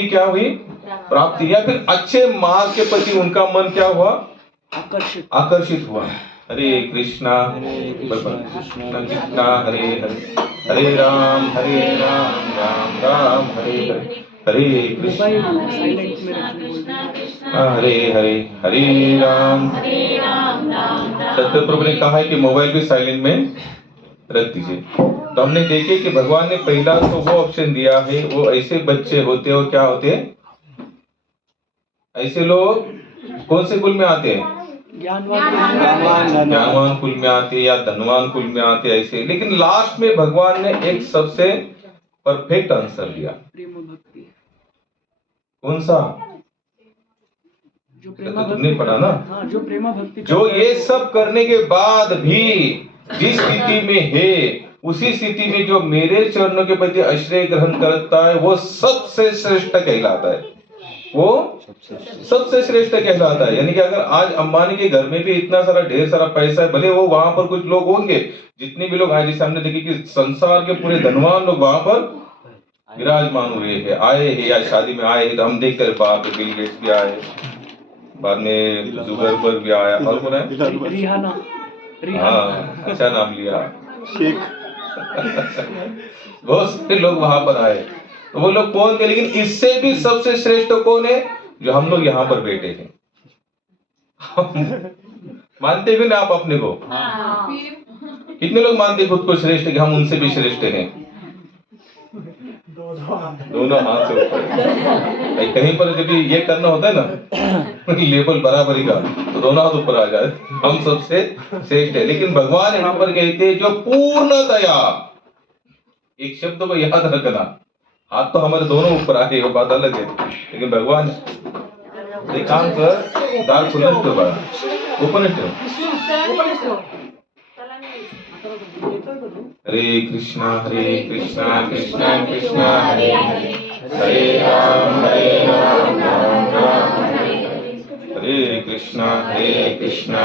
की क्या हुई? प्राप्ति। या फिर अच्छे मार्ग के प्रति उनका मन क्या हुआ? आकर्षित हुआ। हरे कृष्णा कृष्णा कृष्णा हरे हरे, हरे राम राम राम हरे हरे, हरे कृष्णा हरे हरे, हरे राम। सत्य प्रभु ने कहा है कि मोबाइल भी साइलेंट में रख दीजिए। तो हमने देखे कि भगवान ने पहला तो वो ऑप्शन दिया है, वो ऐसे बच्चे होते हो क्या होते हैं? ऐसे लोग कौन से कुल में आते हैं? ज्ञानवान कुल में आते या धनवान कुल में आते ऐसे। लेकिन लास्ट में भगवान ने एक सबसे परफेक्ट आंसर दिया। कौन सा? जो तो तुमने पढ़ा ना? जो प्रेमा भक्ति, जो ये सब करने के बाद भी जिस स्थिति में है, उसी स्थिति में जो मेरे चरणों के प्रति आश्रय ग्रहण करता है वो सबसे श्रेष्ठ कहलाता है। वो सबसे श्रेष्ठ कहलाता है। यानी कि अगर आज अंबानी के घर में भी इतना सारा ढेर सारा पैसा है, भले वो वहां पर कुछ लोग होंगे, जितने भी लोग आए, जैसे हमने देखे कि संसार के पूरे धनवान लोग वहां पर विराजमान हुए हैं, आए हैं या शादी में आए हैं, तो हम देखते हैं बाप रे, बिल गेट्स भी आए, बाद में जुगरबर्ग भी आया, और कौन है? रिहाना। हाँ, अच्छा नाम लिया, शेख। बहुत से लोग वहां पर आए। तो वो लोग कौन थे? लेकिन इससे भी सबसे श्रेष्ठ कौन है? जो हम लोग यहाँ पर बैठे हैं। मानते हो ना आप अपने को? कितने लोग मानते खुद को श्रेष्ठ कि हम उनसे भी श्रेष्ठ हैं? दोनों हाथ से ऊपर। कहीं पर जब ये करना होता है ना लेवल बराबरी का, तो दोनों हाथ ऊपर आ जाए, हम सबसे श्रेष्ठ है। लेकिन भगवान यहाँ पर कहते हैं जो पूर्णतया, एक शब्द को याद रखना, हाथ तो हमारे दोनों ऊपर आए, वो बात अलग है, लेकिन भगवान एक काम कर, दाल खुला तो बड़ा ओपन है। हरे कृष्णा कृष्णा कृष्णा हरे हरे, हरे राम राम राम हरे हरे, हरे कृष्णा कृष्णा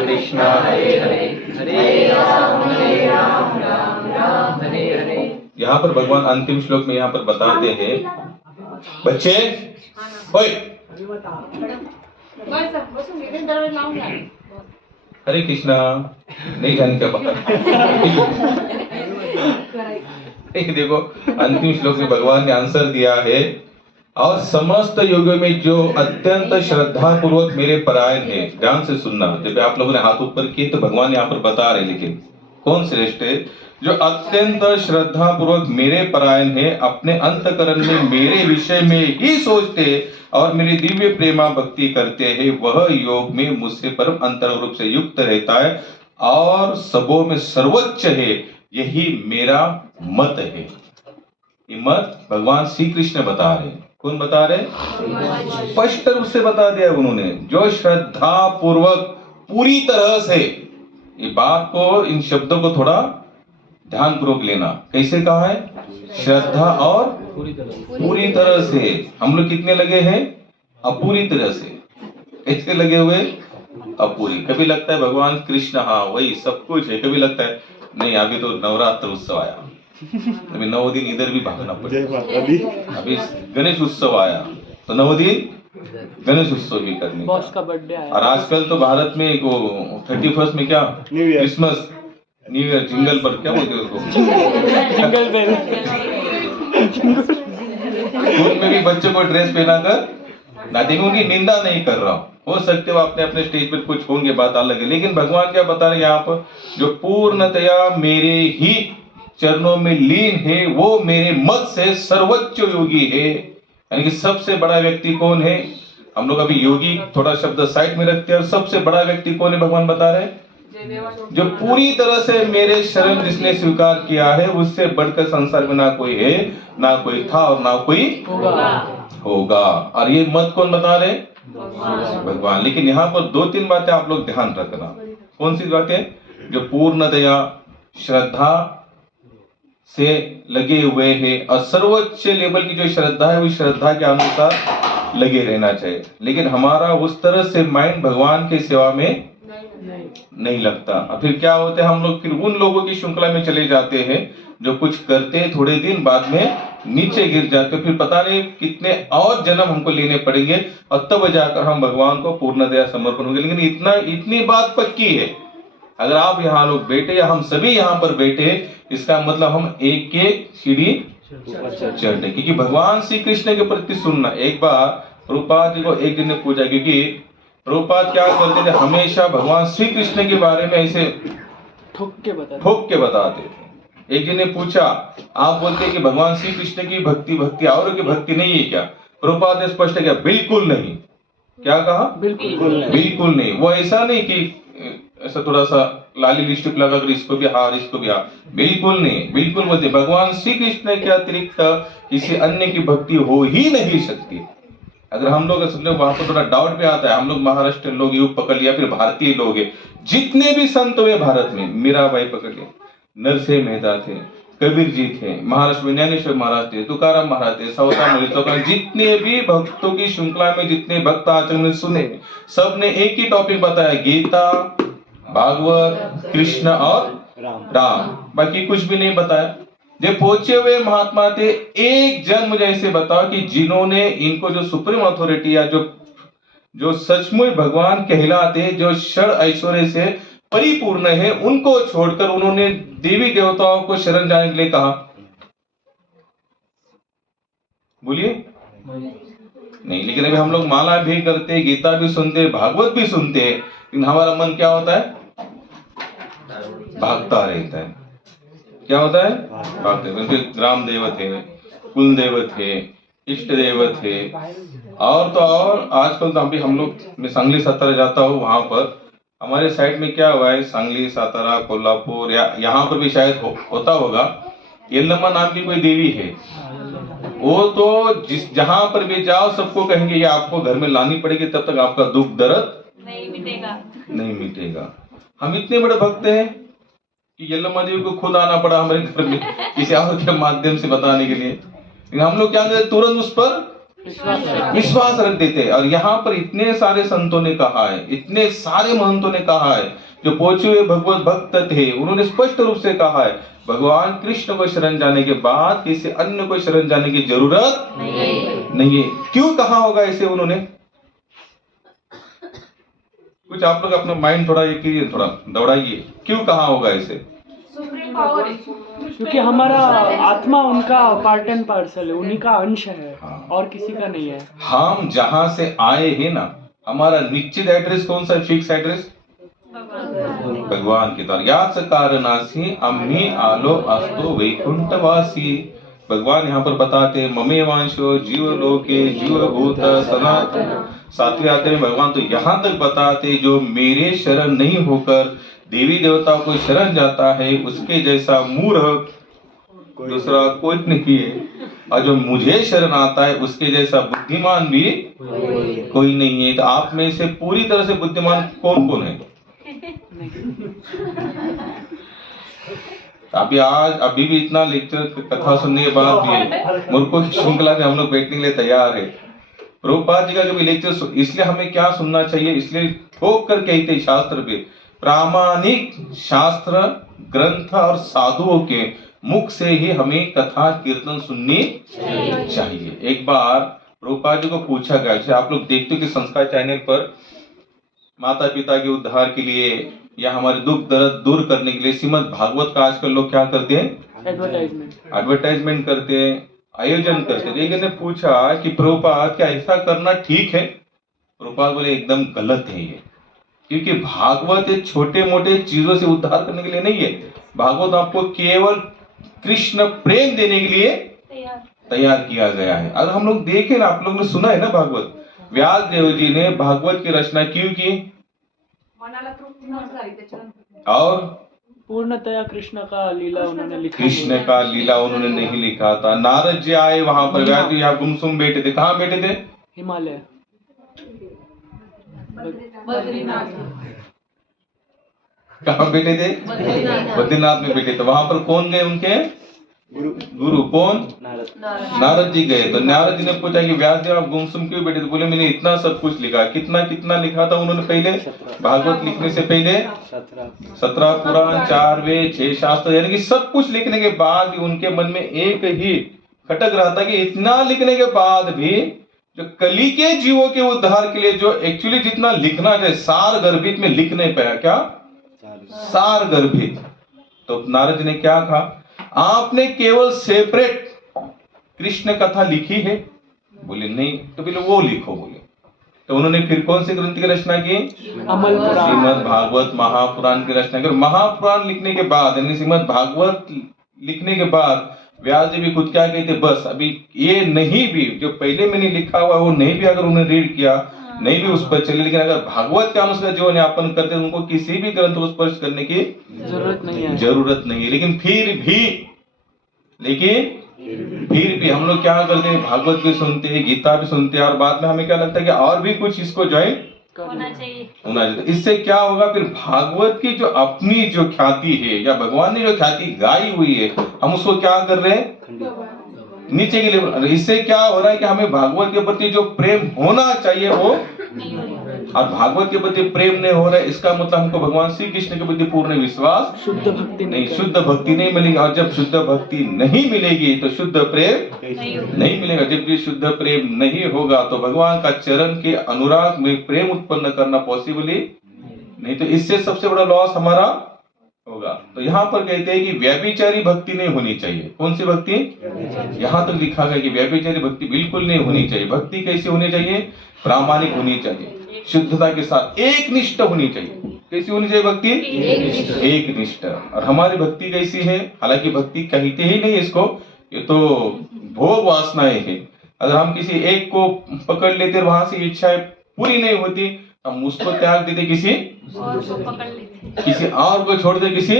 कृष्णा हरे हरे, हरे राम राम हरे हरे। यहाँ पर भगवान अंतिम श्लोक में यहाँ पर बताते हैं, बच्चे ओए, हरे कृष्णा नहीं जाने क्या बात। देखो अंतिम श्लोक में भगवान ने आंसर दिया है, और समस्त योगियों में जो अत्यंत श्रद्धा पूर्वक मेरे परायण है। ध्यान से सुनना, जब आप लोगों ने हाथ ऊपर किए तो भगवान यहाँ पर बता रहे, लेकिन कौन श्रेष्ठ है? जो अत्यंत श्रद्धा पूर्वक मेरे परायण है, अपने अंतकरण में मेरे विषय में ही सोचते और मेरी दिव्य प्रेमा भक्ति करते हैं, वह योग में मुझसे परम अंतर रूप से युक्त रहता है और सबों में सर्वोच्च है। यही मेरा मत है। ये मत भगवान श्री कृष्ण बता रहे। कौन बता रहे? स्पष्ट रूप से बता दिया उन्होंने। जो श्रद्धा पूर्वक पूरी तरह से, ये बात को, इन शब्दों को थोड़ा ध्यान पूर्वक लेना। कैसे कहा है? श्रद्धा और पूरी तरह से। हम लोग कितने लगे हैं? अपूरी तरह से। कैसे लगे हुए? अपूरी। कभी लगता है भगवान कृष्ण हाँ वही सब कुछ है, कभी लगता है नहीं अभी तो नवरात्र उत्सव आया, अभी 9 दिन इधर भी भागना पड़ेगा, अभी गणेश उत्सव आया तो 9 दिन गणेश उत्सव भी करने का। बॉस का बर्थडे आया। और आजकल तो भारत में वो 31 में क्या क्रिसमस न्यू ईयर जिंगल पर क्या बोलते हैं उसको, जिंगल बेल। स्कूल में भी बच्चों को ड्रेस पहनाकर ना, देखो कि निंदा नहीं कर रहा हूँ, हो सकते हो अपने अपने स्टेज पर कुछ होंगे, बात अलग है। लेकिन भगवान क्या बता रहे हैं यहाँ पर? जो पूर्णतया मेरे ही चरणों में लीन है, वो मेरे मत से सर्वोच्च योगी है। यानी कि सबसे बड़ा व्यक्ति कौन है? हम लोग अभी योगी थोड़ा शब्द साइड में रखते हैं, और सबसे बड़ा व्यक्ति कौन है भगवान बता रहे हैं? जो पूरी तरह से मेरे शरण जिसने स्वीकार किया है, उससे बढ़कर संसार में ना कोई है, ना कोई था और ना कोई होगा। और ये मत कौन बता रहे? भगवान। लेकिन यहाँ पर 2-3 बातें आप लोग ध्यान रखना। कौन सी बातें? जो पूर्णतया श्रद्धा से लगे हुए हैं, और सर्वोच्च लेवल की जो श्रद्धा है, उस श्रद्धा के अनुसार लगे रहना चाहिए। लेकिन हमारा उस तरह से माइंड भगवान की सेवा में नहीं लगता। फिर क्या होता है? हम लोग फिर उन लोगों की श्रृंखला में चले जाते हैं जो कुछ करते हैं थोड़े दिन बाद में नीचे गिर जाते, फिर पता नहीं कितने और जन्म हमको लेने पड़ेंगे और तब जाकर हम भगवान को पूर्णतया समर्पण होंगे। लेकिन इतनी बात पक्की है, अगर आप यहाँ लोग बैठे या हम सभी यहाँ पर बैठे, इसका मतलब हम एक एक सीढ़ी चढ़ने, क्योंकि भगवान श्री कृष्ण के प्रति सुनना। एक बार प्रभुपाद जी को एक दिन ने पूछा, क्योंकि प्रभुपाद क्या करते थे, हमेशा भगवान श्री कृष्ण के बारे में ऐसे ठोक के बताते थे। एक दिन ने पूछा, आप बोलते हैं कि भगवान श्री कृष्ण की भक्ति औरों की भक्ति नहीं है क्या? प्रभुपाद ने स्पष्ट किया, बिल्कुल नहीं। क्या कहा? बिल्कुल नहीं। वो ऐसा नहीं कि ऐसा थोड़ा सा लाली लिपस्टिक लगाकर इसको भी हार इसको भी हार, बिल्कुल नहीं। बिल्कुल बोलते भगवान श्री कृष्ण के अतिरिक्त किसी अन्य की भक्ति हो ही नहीं सकती। अगर हम लोग समझो, वहां पर थोड़ा डाउट भी आता है, हम लोग महाराष्ट्र लोग युग पकड़ लिया, फिर भारतीय लोग हैं, जितने भी संत हुए भारत में, मीराबाई पकड़ लिया, नरसिंह मेहता थे, कबीर जी थे, महाराष्ट्र में ज्ञानेश्वर महाराज थे, तुकाराम महाराज थे, जितने भी भक्तों की श्रृंखला में जितने भक्त आचरण में सुने, सबने एक ही टॉपिक बताया, गीता, भागवत, कृष्ण और राम, बाकी कुछ भी नहीं बताया। जो पहुंचे हुए महात्मा थे, एक जन मुझे ऐसे बताओ कि जिन्होंने इनको जो सुप्रीम अथॉरिटी या जो सचमुच भगवान कहलाते, जो षड ऐश्वर्य से परिपूर्ण है, उनको छोड़कर उन्होंने देवी देवताओं को शरण जाने के लिए कहा? बोलिए नहीं। लेकिन अभी हम लोग माला भी करते, गीता भी सुनते, भागवत भी सुनते, लेकिन हमारा मन क्या होता है? भागता रहता है। क्या होता है? भागते। ग्राम देव थे, कुल देव थे, इष्ट देव थे, और तो और आजकल तो अभी हम लोग, मैं सांगली सातारा जाता हूँ, वहां पर हमारे साइड में क्या हुआ है, सांगली सातारा कोल्हापुर या यहाँ पर भी शायद होता होगा, यल्लम्मा नाम की कोई देवी है। वो तो जहां पर भी जाओ सबको कहेंगे ये आपको घर में लानी पड़ेगी, तब तक आपका दुख दर्द नहीं मिटेगा। हम इतने बड़े भक्त हैं कि यल्लम्मा देवी को खुद आना पड़ा हमारे घर में किसी और के माध्यम से बताने के लिए, लेकिन हम लोग क्या करते, तुरंत उस पर विश्वास रख देते हैं। और यहाँ पर इतने सारे संतों ने कहा है, इतने सारे महंतों ने कहा है, जो पहुंचे हुए भगवत भक्त थे, उन्होंने स्पष्ट रूप से कहा है, भगवान कृष्ण को शरण जाने के बाद किसी अन्य को शरण जाने की जरूरत नहीं है। क्यों कहा होगा ऐसे उन्होंने? कुछ आप लोग अपना माइंड थोड़ा ये कीजिए, थोड़ा दौड़ाइए, क्यों कहा होगा ऐसे? क्योंकि हमारा आत्मा उनका पार्ट एंड पार्सल है, उन्हीं का अंश है। हाँ। और किसी का नहीं है। हम जहां से आए हैं ना, हमारा निश्चित एड्रेस कौन सा? फिक्स एड्रेस भगवान के द्वारा। याच कारणासी अम्मी आलो अस्तो वैकुंठवासी। भगवान यहाँ पर बताते, ममेवांशो जीव लोके जीव भूत सनातन। सातवें आते में भगवान तो यहाँ तक बताते, जो मेरे शरण नहीं होकर देवी देवताओं को शरण जाता है, उसके जैसा मूर्ख दूसरा कोई नहीं है, और जो मुझे शरण आता है उसके जैसा बुद्धिमान भी कोई नहीं है। तो आप में से पूरी तरह से बुद्धिमान कौन कौन है? अभी भी इतना लेक्चर कथा सुनने के बाद भी मूर्खों की श्रृंखला में हम लोग बैठने के लिए तैयार है। प्रभुपाद जी का कभी लेक्चर, इसलिए हमें क्या सुनना चाहिए, इसलिए ठोक कर कहते शास्त्र पे, प्रामाणिक शास्त्र ग्रंथ और साधुओं के मुख से ही हमें कथा कीर्तन सुननी चाहिए। एक बार प्रभुपाद जी को पूछा गया, जैसे आप लोग देखते हो कि संस्कार चैनल पर माता पिता के उद्धार के लिए या हमारे दुख दर्द दूर करने के लिए श्रीमद् भागवत का आजकल लोग क्या करते हैं? एडवर्टाइजमेंट करते हैं, आयोजन करते हैं। एक ने पूछा कि प्रभुपाद क्या ऐसा करना ठीक है? प्रभुपाद बोले एकदम गलत है ये, क्योंकि भागवत एक छोटे मोटे चीजों से उद्धार करने के लिए नहीं है। भागवत आपको केवल कृष्ण प्रेम देने के लिए तैयार किया गया है। अगर हम लोग देखें ना, आप लोगों ने सुना है ना भागवत, व्यास देव जी ने भागवत की रचना क्यों की? और पूर्णतया कृष्ण का लीला उन्होंने लिखा। कृष्ण का लीला उन्होंने नहीं लिखा था। नारद जी आए वहां पर, व्यास जी यहाँ गुमसुम बैठे थे। कहाँ बैठे थे? हिमालय, कहाँ बैठे थे? बद्रीनाथ में बैठे थे। वहां पर कौन गए उनके? गुरु कौन? नारद जी गए। तो नारद जी ने पूछा कि व्यासदेव आप गुमसुम क्यों बैठे? तो बोले मैंने इतना सब कुछ लिखा। कितना कितना लिखा था उन्होंने? पहले भागवत लिखने से पहले 17 पुराण, 4 वेद, 6 शास्त्र, यानी कि सब कुछ लिखने के बाद भी उनके मन में एक ही खटक रहा था कि इतना लिखने के बाद भी जो कली के जीवों के उद्धार के लिए जो एक्चुअली जितना लिखना चाहिए सार गर्भित में लिख नहीं पाया। क्या सार गर्भित? तो नारद जी ने क्या कहा? आपने केवल सेपरेट कृष्ण कथा लिखी है? बोले नहीं। तो बोले वो लिखो। बोले तो उन्होंने फिर कौन सी ग्रंथ की रचना की? अमल पुराण, श्रीमद् भागवत महापुराण की रचना की। महापुराण लिखने के बाद यानी श्रीमद् भागवत लिखने के बाद व्यास जी भी खुद क्या कहते? बस अभी ये नहीं भी जो पहले मैंने लिखा हुआ वो नहीं भी अगर उन्हें रीड किया नहीं भी उस पर चले, लेकिन अगर भागवत के अनुसार जो ज्ञापन करते हैं उनको किसी भी ग्रंथ को स्पर्श करने की जरूरत नहीं है। लेकिन फिर भी हम लोग क्या करते हैं? भागवत भी सुनते हैं, गीता भी सुनते हैं और बाद में हमें क्या लगता है कि और भी कुछ इसको ज्वाइन होना चाहिए। तो इससे क्या होगा? फिर भागवत की जो अपनी जो ख्याति है या भगवान ने जो ख्याति गाई हुई है हम उसको क्या कर रहे हैं? नीचे के लेवल। इससे क्या हो रहा है कि हमें भागवत के प्रति जो प्रेम होना चाहिए वो और भागवत के प्रति प्रेम नहीं हो रहा है, इसका मतलब हमको भगवान श्री कृष्ण के प्रति पूर्ण विश्वास, शुद्ध भक्ति शुद्ध भक्ति नहीं मिलेगी। और जब शुद्ध भक्ति नहीं मिलेगी तो शुद्ध प्रेम नहीं मिलेगा। जब भी शुद्ध प्रेम नहीं होगा तो भगवान का चरण के अनुराग में प्रेम उत्पन्न करना पॉसिबल ही नहीं। तो इससे सबसे बड़ा लॉस हमारा होगा। तो यहाँ पर कहते हैं कि व्यभिचारी भक्ति नहीं होनी चाहिए। कौन सी भक्ति? यहाँ तक लिखा गया कि व्यभिचारी भक्ति बिल्कुल नहीं होनी चाहिए। भक्ति कैसी होनी चाहिए? प्रामाणिक होनी चाहिए, शुद्धता के साथ एक निष्ठ होनी चाहिए। कैसी होनी चाहिए भक्ति? एक निष्ठ। और हमारी भक्ति कैसी है? हालांकि भक्ति कहते ही नहीं इसको, ये तो भोग वासनाएं है। अगर हम किसी एक को पकड़ लेते वहां से इच्छाएं पूरी नहीं होती हम उसको त्याग देते, किसी और को छोड़ दे, किसी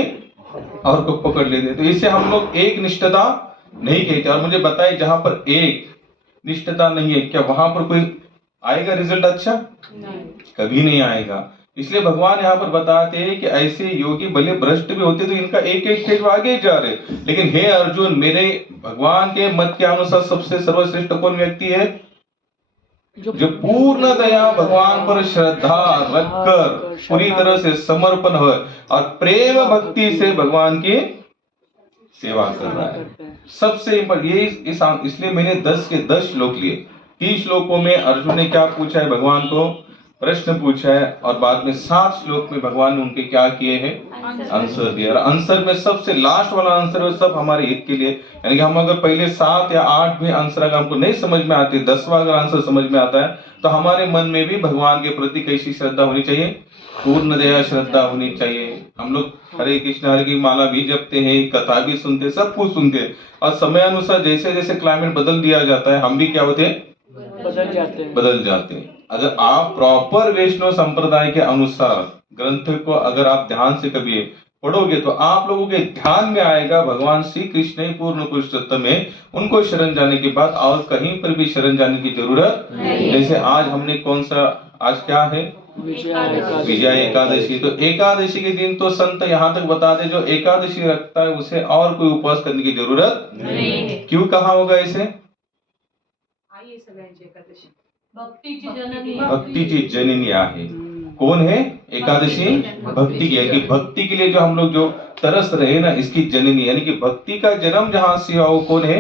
और को पकड़ लेते। तो इससे हम लोग एक निष्ठता नहीं कहते। और मुझे बताए जहां पर एक निष्ठता नहीं है क्या वहां पर कोई आएगा रिजल्ट? अच्छा कभी नहीं आएगा। इसलिए भगवान यहाँ पर बताते हैं कि ऐसे योगी भले भ्रष्ट भी होते तो इनका एक एक स्टेज आगे जा रहे, लेकिन हे अर्जुन मेरे भगवान के मत के अनुसार सबसे सर्वश्रेष्ठ कौन व्यक्ति है? जो पूर्ण दया भगवान पर श्रद्धा रखकर पूरी तरह से समर्पण हो और प्रेम भक्ति से भगवान की सेवा कर रहा है। सबसे ये इसलिए मैंने 10 के 10 श्लोक लिए। 30 श्लोकों में अर्जुन ने क्या पूछा है? भगवान को प्रश्न पूछा है और बाद में 7 श्लोक में भगवान ने उनके क्या किए हैं? आंसर दिया। और आंसर में सबसे लास्ट वाला आंसर है सब हमारे हित के लिए। यानी कि हम अगर पहले 7 या 8 भी आंसर अगर हमको नहीं समझ में आते, 10वां अगर आंसर समझ में आता है तो हमारे मन में भी भगवान के प्रति कैसी श्रद्धा होनी चाहिए? पूर्ण दया श्रद्धा होनी चाहिए। हम लोग हरे कृष्ण हरे की माला भी जपते हैं, कथा भी सुनते हैं, सब कुछ सुनते हैं और समय अनुसार जैसे जैसे क्लाइमेट बदल दिया जाता है हम भी क्या होते हैं? बदल जाते हैं। अगर आप प्रॉपर वैष्णव संप्रदाय के अनुसार ग्रंथ को अगर आप ध्यान से कभी पढ़ोगे तो आप लोगों के ध्यान में आएगा भगवान श्री कृष्ण ही पूर्ण पुरुषोत्तम है। उनको शरण जाने के बाद और कहीं पर भी शरण जाने की जरूरत नहीं। जैसे आज हमने कौन सा, आज क्या है? विजया एकादशी। तो एकादशी के दिन तो संत यहाँ तक बता दे जो एकादशी रखता है उसे और कोई उपवास करने की जरूरत नहीं। क्यों कहा होगा इसे? भक्तीची जननी आहे। कौन है? एकादशी भक्ति की, यानी भक्ति के लिए जो हम लोग जो तरस रहे ना इसकी जननी, यानी कि भक्ति का जन्म जहां से हुआ वो कौन है?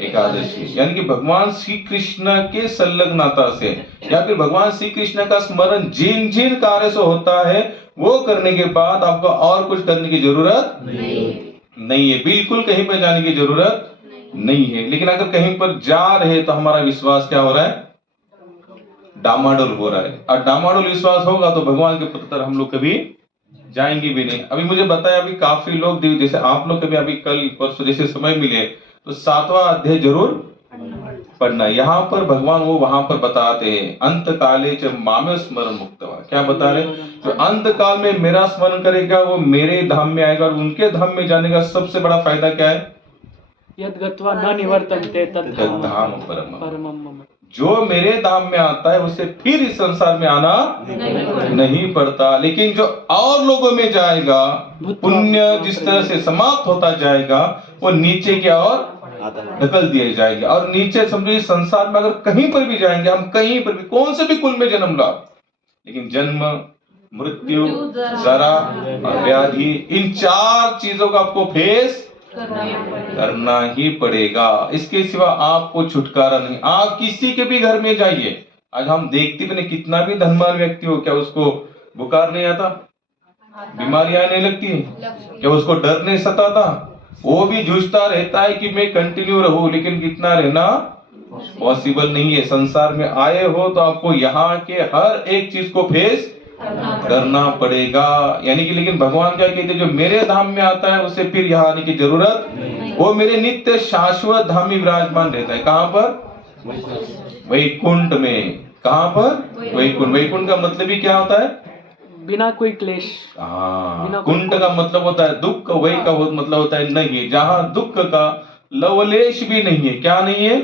एकादशी। यानी कि भगवान श्री कृष्ण के संलग्नता से या फिर भगवान श्री कृष्ण का स्मरण जिन जिन कार्य से होता है वो करने के बाद आपको और कुछ करने की जरूरत नहीं है। बिल्कुल कहीं पर जाने की जरूरत नहीं है। लेकिन अगर कहीं पर जा रहे तो हमारा विश्वास क्या हो रहा है? डामाडोल हो रहा है। और डामाडोल विश्वास होगा तो भगवान के पद पर हम लोग कभी जाएंगे भी नहीं। अभी मुझे बताया अभी काफी लोग जैसे आप लोग कभी अभी कल परसों जैसे समय मिले तो 7वां अध्याय जरूर पढ़ना। यहाँ पर भगवान वो वहां पर बताते हैं अंत काले च मामे स्मरण मुक्तवा। क्या बता रहे? जो अंत काल में मेरा स्मरण करेगा वो मेरे धाम में आएगा। और उनके धाम में जाने का सबसे बड़ा फायदा क्या है? यद् गत्वा न निवर्तन्ते तद्धाम परमम्। जो मेरे धाम में आता है उसे फिर इस संसार में आना नहीं पड़ता। लेकिन जो और लोगों में जाएगा, पुण्य जिस तरह से समाप्त होता जाएगा, वो नीचे की ओर ढकल दिए जाएंगे। और नीचे समझो इस संसार में अगर कहीं पर भी जाएंगे, हम कहीं पर भी कौन से भी कुल में जन्म ला, लेकिन जन्म, मृत्यु, जरा और व्याधि, इन 4 चीजों को आपको फेस करना ही पड़ेगा। इसके सिवा आपको छुटकारा नहीं। आप किसी के भी घर में जाइए, आज हम देखते भी नहीं, कितना भी धनवान व्यक्ति हो, क्या उसको बुखार नहीं आता, बीमारियां नहीं लगती है, क्या उसको डर नहीं सताता? वो भी जूझता रहता है कि मैं कंटिन्यू रहूं, लेकिन कितना रहना पॉसिबल नहीं है। संसार में आए हो तो आपको यहाँ के हर एक चीज को फेस करना पड़ेगा। यानी कि लेकिन भगवान क्या कहते हैं, जो मेरे धाम में आता है उसे फिर यहाँ आने की जरूरत, वो मेरे नित्य शाश्वत धाम में विराजमान रहता है। कहाँ पर? वैकुंठ में। कहाँ पर? वैकुंठ। वैकुंठ का मतलब ही क्या होता है? बिना कोई क्लेश। कुंठ का मतलब होता है दुख, वही का मतलब होता है नहीं, जहाँ दुख का लवलेश भी नहीं है। क्या नहीं है?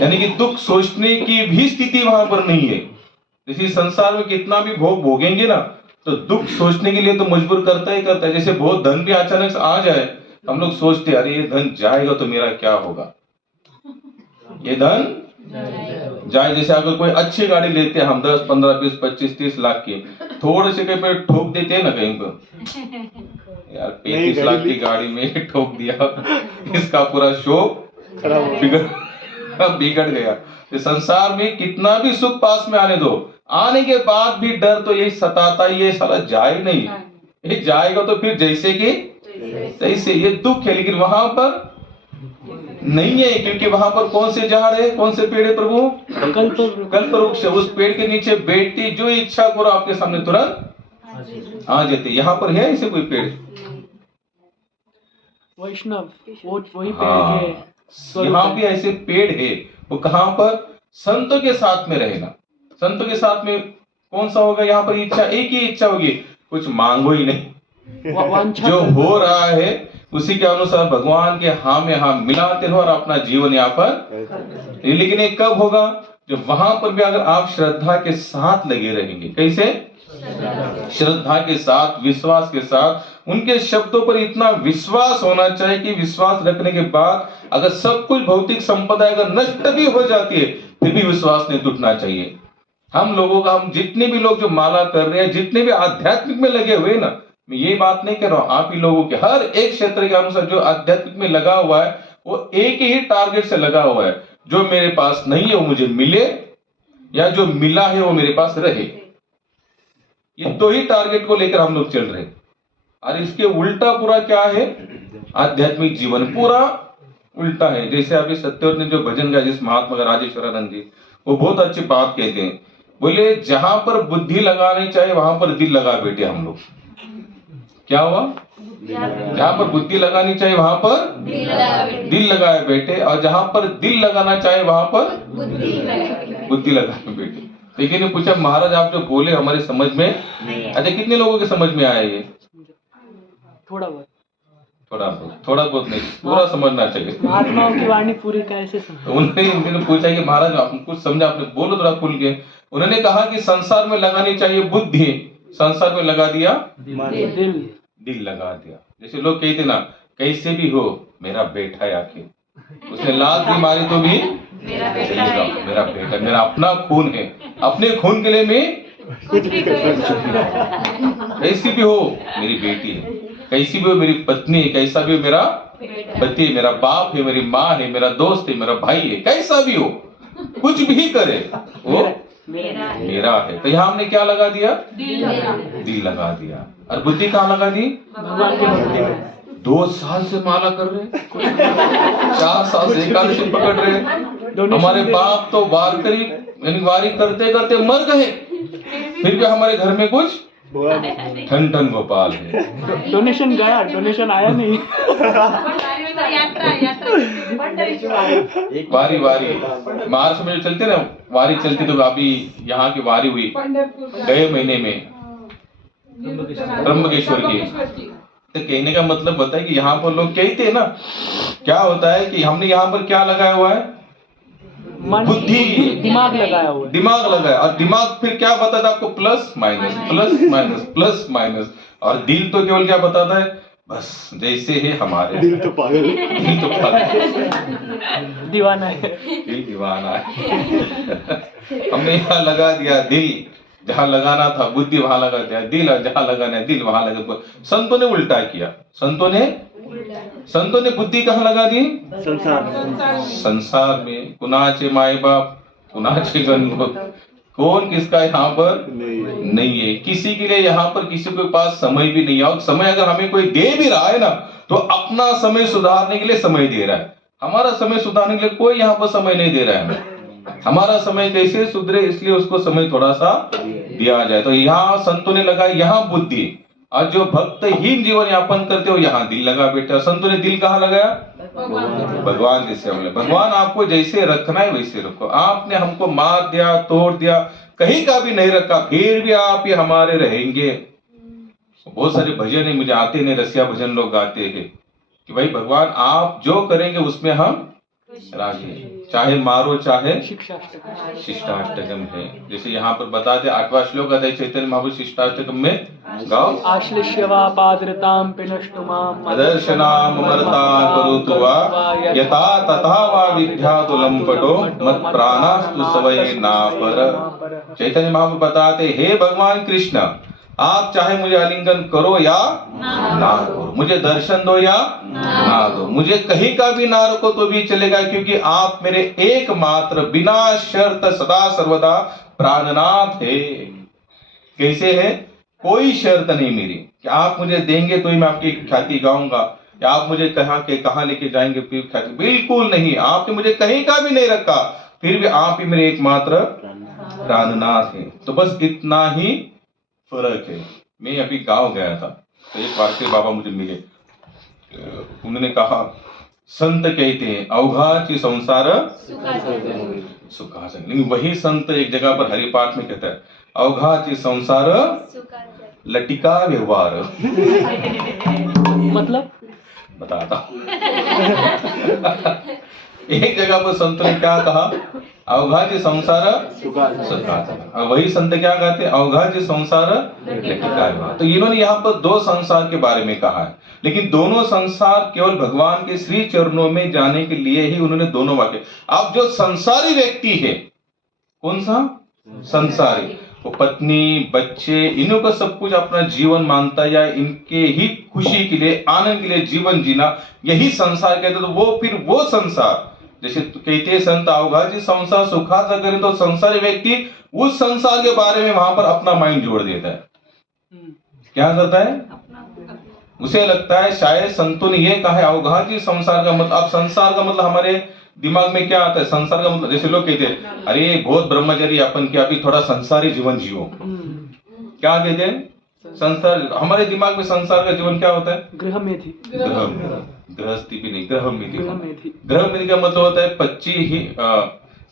यानी कि दुख सोचने की भी स्थिति वहां पर नहीं है। इसी संसार में कितना भी भोग भोगेंगे ना, तो दुख सोचने के लिए तो मजबूर करता ही करता है। जैसे बहुत धन भी अचानक से आ जाए, हम लोग सोचते अरे ये धन जाएगा तो मेरा क्या होगा, ये धन जाए। जैसे अगर कोई अच्छी गाड़ी लेते हैं हम, 10, 15, 20, 25, 30 लाख की, थोड़े से कहीं पे ठोक देते हैं ना कहीं पर, यार 35 लाख की गाड़ी में ठोक दिया, इसका पूरा शो बिगड़ गया। तो संसार में कितना भी सुख पास में आने दो, आने के बाद भी डर तो यही सताता ही है, साला जाए नहीं, ये जाएगा तो फिर जैसे कि तैसे, ये दुख है। लेकिन वहां पर नहीं है, क्योंकि वहां पर कौन से झाड़ है, कौन से पेड़ है प्रभु? कल्प वृक्ष। उस पेड़ के नीचे बैठती जो इच्छा करो आपके सामने तुरंत आ जाते। यहाँ पर है ऐसे कोई पेड़? वैष्णव वो वही पेड़ है। यहाँ भी ऐसे पेड़ है। वो कहाँ पर? संतों के साथ में रहेगा। संतों के साथ में कौन सा होगा? यहाँ पर इच्छा, एक ही इच्छा होगी, कुछ मांगो ही नहीं, जो हो रहा है उसी के अनुसार भगवान के हाँ में हाँ मिलाते रहो और अपना जीवन यापन। लेकिन ये कब होगा? जब वहां पर भी अगर आप श्रद्धा के साथ लगे रहेंगे। कैसे? श्रद्धा के साथ, विश्वास के साथ। उनके शब्दों पर इतना विश्वास होना चाहिए कि विश्वास रखने के बाद अगर सब कुछ भौतिक संपदा अगर नष्ट भी हो जाती है, फिर भी विश्वास नहीं टूटना चाहिए। हम लोगों का, हम जितने भी लोग जो माला कर रहे हैं, जितने भी आध्यात्मिक में लगे हुए ना, मैं ये बात नहीं कर रहा हूं, आप ही लोगों के हर एक क्षेत्र के अनुसार जो आध्यात्मिक में लगा हुआ है, वो एक ही टारगेट से लगा हुआ है, जो मेरे पास नहीं है वो मुझे मिले, या जो मिला है वो मेरे पास रहे। ये 2 ही टारगेट को लेकर हम लोग चल रहे हैं। और इसके उल्टा पूरा क्या है? आध्यात्मिक जीवन पूरा उल्टा है। जैसे अभी सत्यव्रत ने जो भजन गाया, जिस महात्मा राजेश्वरानंद जी, वो बहुत अच्छी बात कहते हैं। बोले जहां पर बुद्धि लगानी चाहिए वहां पर दिल लगा बैठे हम लोग। क्या हुआ? जहां पर बुद्धि लगानी चाहिए वहां पर दिल लगाए बैठे, और जहां पर दिल लगाना चाहिए वहां पर बुद्धि लगाए बैठे। लेकिन पूछा महाराज आप जो बोले हमारे समझ में, अच्छा कितने लोगों के समझ में आया ये? थोड़ा बहुत नहीं, पूरा समझना चाहिए। महात्माओं की वाणी पूरी कैसे समझ? उन्होंने पूछा कि महाराज आप कुछ समझा? आपने बोलो थोड़ा खुल के। उन्होंने कहा कि संसार में लगानी चाहिए बुद्धि, संसार में लगा दिया दिल लगा दिया। जैसे लोग कहते ना, कैसे भी हो मेरा बेटा है, आखिर उसने लात भी मारी तो भी चलेगा, मेरा बेटा, मेरा अपना खून है, अपने खून के लिए मैं कुछ भी कर सकता। कैसी भी हो मेरी बेटी है, कैसी भी हो मेरी पत्नी है, कैसा भी हो मेरा पति है, मेरा बाप है, मेरी माँ है, मेरा दोस्त है, मेरा भाई है, कैसा भी हो, कुछ भी करे वो मेरा है। तो यहाँ हमने क्या लगा दिया? दिल लगा दिया। और बुद्धि कहाँ लगा दी? भगवान की भक्ति में। 2 साल से माला कर रहे, 4 साल से एकादशी पकड़ रहे। हमारे बाप तो वारी करते करते मर गए, फिर भी हमारे घर में कुछ ठन गोपाल है। डोनेशन गया, डोनेशन आया नहीं। वारी महाराष्ट्र में जो चलते ना, वारी चलती, तो अभी यहाँ की वारी हुई गए महीने में त्र्यंबकेश्वर की। तो कहने का मतलब होता है कि यहाँ पर लोग कहते हैं ना, क्या होता है कि हमने यहाँ पर क्या लगाया हुआ है? मन बुद्धि दिमाग लगाया हुआ है। दिमाग लगाया, और दिमाग फिर क्या बताता है आपको? Plus minus plus minus plus minus. और दिल तो केवल क्या बताता है? बस जैसे है हमारे। दिल तो पागल है। दिल तो पागल, दीवाना है। दिल दीवाना है। हमने यहाँ लगा दिया दिल, जहां लगाना था बुद्धि वहां लगा दिया दिल, और जहां लगाना है दिल वहां लगा। संतों ने उल्टा किया। संतों ने बुद्धि कहाँ लगा दी? संसार में। कुणाचे माए बाप, कुणाचे गणगोत, कौन किसका यहाँ पर नहीं है। किसी के लिए यहाँ पर किसी के पास समय भी नहीं है। और समय अगर हमें कोई दे भी रहा है ना, तो अपना समय सुधारने के लिए समय दे रहा है। हमारा समय सुधारने के लिए कोई यहाँ पर समय नहीं दे रहा है हमें। हमारा समय कैसे सुधरे, इसलिए उसको समय थोड़ा सा दिया जाए। तो यहाँ संतों ने लगाया यहाँ बुद्धि, और जो भक्तहीन जीवन यापन करते हो यहाँ दिल लगा बेटा। संतों ने दिल कहाँ लगाया? भगवान की सेवा में। भगवान आपको जैसे रखना है वैसे रखो। आपने हमको मार दिया, तोड़ दिया, कहीं का भी नहीं रखा, फिर भी आप ये हमारे रहेंगे। बहुत सारे भजन है, मुझे आते नहीं, रसिया भजन लोग गाते हैं कि भाई भगवान आप जो करेंगे उसमें हम राजी, चाहे मारो चाहे शिष्टाष्टकम है। जैसे यहाँ पर बता दे 8वां श्लोक आता है चैतन्य महाप्रभु शिष्टाष्टकम में, गाओ। आश्लिष्य वा पाद्रतां पिनष्टु माम् अदर्शनाम अमरता करोतु वा यथा तथा वा विद्यातु लंपटो मत प्राणास्तु सवये नापर। चैतन्य महाप्रभु बताते, हे भगवान कृष्ण, आप चाहे मुझे आलिंगन करो या ना करो, मुझे दर्शन दो या ना दो, मुझे कहीं का भी ना रखो तो भी चलेगा, क्योंकि आप मेरे एकमात्र बिना शर्त सदा सर्वदा प्राणनाथ है। कैसे है? कोई शर्त नहीं मेरी कि आप मुझे देंगे तो ही मैं आपकी ख्याति गाऊंगा, या आप मुझे कहाँ लेके जाएंगे फिर ख्याति, बिल्कुल नहीं। आपने मुझे कहीं का भी नहीं रखा, फिर भी आप ही मेरे एकमात्र प्राणनाथ है। तो बस इतना ही फर्क है। मैं अभी गांव गया था, तो एक वारकरी बाबा मुझे मिले। उन्होंने कहा, संत कहते हैं अवघाची संसार सुखासन, लेकिन वही संत एक जगह पर हरिपाठ में कहता है अवघाची संसार लटिका व्यवहार। मतलब बताता एक जगह पर संत ने क्या कहा? अवघाची संसार सुखासन। और वही संत क्या कहते हैं? अवघाची संसार लटिका व्यवहार। तो इन्होंने यहाँ पर दो संसार के बारे में कहा है, लेकिन दोनों संसार केवल भगवान के श्री चरणों में जाने के लिए ही उन्होंने दोनों वाक्य। अब जो संसारी व्यक्ति है, कौन सा संसारी? वो पत्नी, बच्चे, इन्हों का सब कुछ अपना जीवन मानता है, या इनके ही खुशी के लिए, आनंद के लिए जीवन जीना, यही संसार कहते। तो वो फिर वो संसार, जैसे कहते हैं संत अवघाची संसार सुखाचा करें, तो संसारी व्यक्ति उस संसार के बारे में वहां पर अपना माइंड जोड़ देता है। क्या करता है? उसे लगता है शायद संतों ने यह कहा है अवघाची संसार का मतलब। अब संसार का मतलब हमारे दिमाग में क्या आता है? संसार का मतलब, जैसे लोग कहते हैं अरे बहुत ब्रह्मचर्य अपन क्या, अभी थोड़ा संसारी जीवन जियो। क्या कहते हैं? संसार। हमारे दिमाग में संसार का जीवन क्या होता है? गृह में थी, गृहस्थी भी नहीं, ग्रह में थी। ग्रह में का मतलब होता है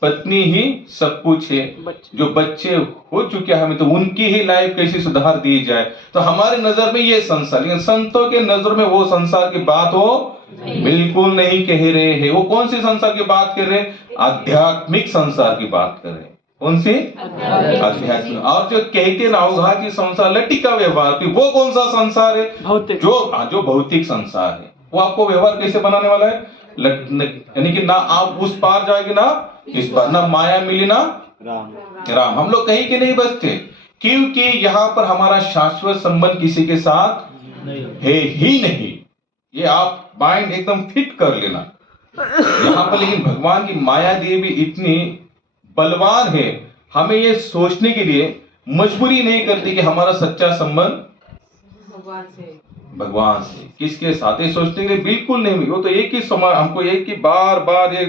पत्नी ही सब कुछ है। जो बच्चे हो चुके हैं हमें, तो उनकी ही लाइफ कैसे सुधार दी जाए। तो हमारे नजर में ये संसार, लेकिन संतों के नजर में वो संसार की बात हो बिल्कुल नहीं कह रहे हैं। वो कौन सी संसार की बात कर रहे हैं? आध्यात्मिक संसार की बात कर रहे हैं। कौन सी? आध्यात्मिक। और जो कहते ना अवघाची संसार लटिका व्यवहार, वो कौन सा संसार है? जो भौतिक संसार है। वो आपको व्यवहार कैसे बनाने वाला है? यानी कि ना आप उस पार जाएंगे ना इस पार, ना माया मिली ना राम। हम लोग कहीं के नहीं बचते, क्योंकि यहाँ पर हमारा शाश्वत संबंध किसी के साथ है ही नहीं। ये आप माइंड एकदम फिट कर लेना यहाँ पर। लेकिन भगवान की माया देवी इतनी बलवान है, हमें ये सोचने के लिए मजबूरी नहीं करती कि हमारा सच्चा संबंध भगवान से। किसके साथ? ये सोचने के लिए बिल्कुल नहीं। वो तो एक ही समय हमको एक ही बार बार ये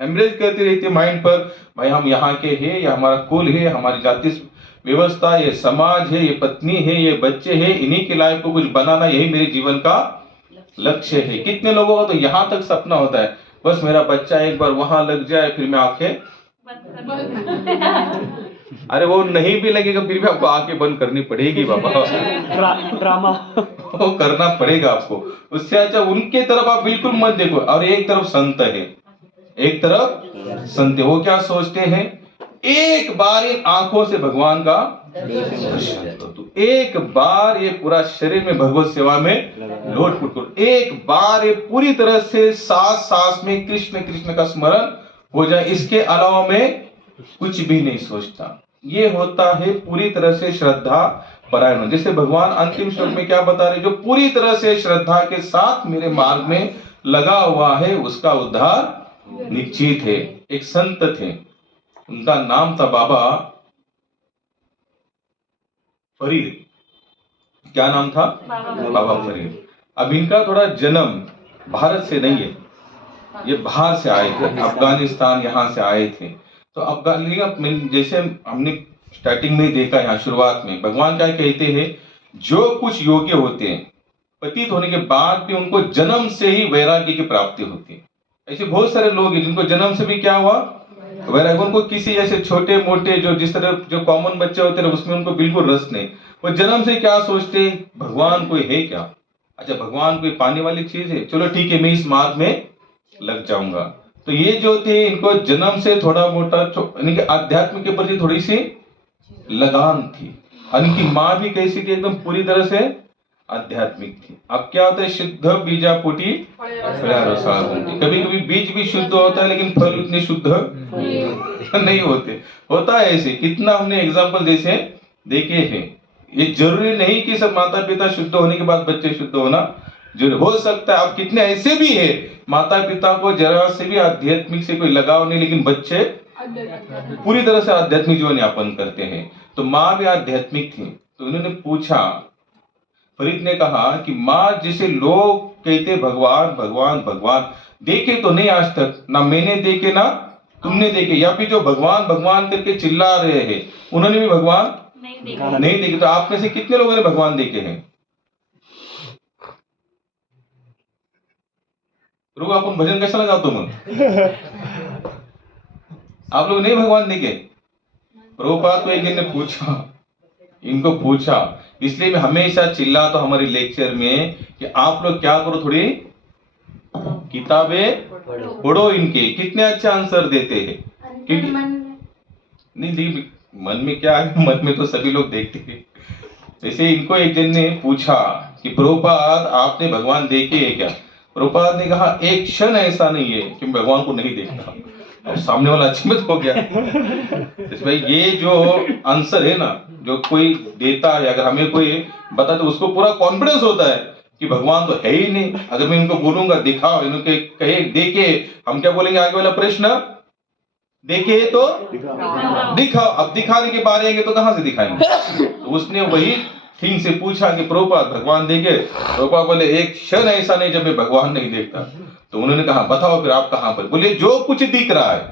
हेमरेज करती रहती है माइंड पर, भाई हम यहाँ के हैं, ये हमारा कुल है, हमारी जाति व्यवस्था, ये समाज है, ये पत्नी है, ये बच्चे हैं, इन्हीं की लाइफ को कुछ बनाना, यही मेरे जीवन का लक्ष्य है। कितने लोगों का तो यहाँ तक सपना होता है, बस मेरा बच्चा एक बार वहां लग जाए, फिर मैं आंखें अरे वो नहीं भी लगेगा, फिर भी आपको आंखें बंद करनी पड़ेगी बाबा। ड्रामा वो करना पड़ेगा आपको। उससे अच्छा उनके तरफ आप बिल्कुल मत देखो। और एक तरफ संत है, एक तरफ संत है। वो क्या सोचते हैं, एक बार इन आंखों से भगवान का दर्शन करो, तो एक बार ये पूरा शरीर में भगवत सेवा में लोटपुट करो, एक बार ये पूरी तरह से सांस सांस में कृष्ण कृष्ण का स्मरण हो जाए, इसके अलावा मैं कुछ भी नहीं सोचता। ये होता है पूरी तरह से श्रद्धा परायण। जैसे भगवान अंतिम श्लोक में क्या बता रहे, जो पूरी तरह से श्रद्धा के साथ मेरे मार्ग में लगा हुआ है उसका उद्धार निश्चित है। एक संत थे, उनका नाम था बाबा फरीद। क्या नाम था? बाबा फरीद। अब इनका थोड़ा जन्म भारत से नहीं है, ये बाहर से आए थे, अफगानिस्तान यहाँ से आए थे। तो अफगानिस्तान जैसे हमने स्टार्टिंग में देखा, यहाँ शुरुआत में भगवान क्या कहते हैं, जो कुछ योग्य होते हैं पतित होने के बाद भी उनको जन्म से ही वैराग्य की प्राप्ति होती है। ऐसे बहुत सारे लोग हैं जिनको जन्म से भी क्या हुआ, वैराग्य। उनको किसी ऐसे छोटे मोटे जो जिस तरह जो कॉमन बच्चे होते हैं उसमें उनको बिल्कुल रस नहीं। वो जन्म से क्या सोचते, भगवान कोई है क्या, अच्छा भगवान कोई पाने वाली चीज है, चलो ठीक है मैं इस मार्ग में लग जाऊंगा। तो ये जो थे इनको जन्म से थोड़ा मोटा यानी कि आध्यात्म के प्रति थोड़ी सी लगान थी। इनकी माँ भी कैसी थी, एकदम पूरी तरह से आध्यात्मिक थी। अब क्या होता है, शुद्ध बीजापुटी कभी कभी बीज भी शुद्ध होता है लेकिन फल उतने शुद्ध नहीं होते। होता है ऐसे, कितना हमने एग्जाम्पल जैसे देखे हैं। ये जरूरी नहीं कि सब माता पिता शुद्ध होने के बाद बच्चे शुद्ध होना जरूरी हो सकता है। अब कितने ऐसे भी है माता पिता को जरा से भी आध्यात्मिक से कोई लगाव नहीं, लेकिन बच्चे पूरी तरह से आध्यात्मिक जीवन यापन करते हैं। तो माँ भी आध्यात्मिक थी। तो उन्होंने पूछा, फरीद ने कहा कि माँ जिसे लोग कहते भगवान भगवान भगवान, देखे तो नहीं आज तक, ना मैंने देखे ना तुमने देखे, या फिर जो भगवान भगवान करके चिल्ला रहे हैं उन्होंने भी भगवान नहीं देखे। तो आप में से कितने लोगों ने भगवान देखे हैं? प्रभु आपण भजन कशाला गातो मग? आप लोग नहीं भगवान देखे? प्रभुपाद को एक दिन ने पूछा, इनको पूछा, इसलिए मैं हमेशा चिल्लाता हूं हमारे लेक्चर में कि आप लोग क्या करो, थोड़ी किताबें पढ़ो इनके, कितने अच्छा आंसर देते हैं। क्योंकि नहीं मन में क्या है, मन में तो सभी लोग देखते हैं। जैसे इनको एक जन ने पूछा कि प्रभुपाद आपने भगवान देखे है क्या? प्रभुपाद ने कहा एक क्षण ऐसा नहीं है कि मैं भगवान को नहीं देखता। और सामने वाला अचंभित हो गया। भाई ये जो आंसर है ना, जो कोई देता है, अगर हमें कोई बता तो उसको पूरा कॉन्फिडेंस होता है कि भगवान तो है ही नहीं। अगर मैं इनको बोलूंगा दिखाओ, इनके कहे देखे, हम क्या बोलेंगे? आगे वाला प्रश्न, देखे तो दिखाओ। अब दिखाने के बारे आएंगे तो कहां से दिखाएंगे? तो उसने वही ठीक से पूछा कि प्रभुपाद भगवान देखे? प्रभुपाद बोले एक क्षण ऐसा नहीं जब मैं भगवान नहीं देखता। तो उन्होंने कहा बताओ फिर आप कहां पर? बोले जो कुछ दिख रहा है,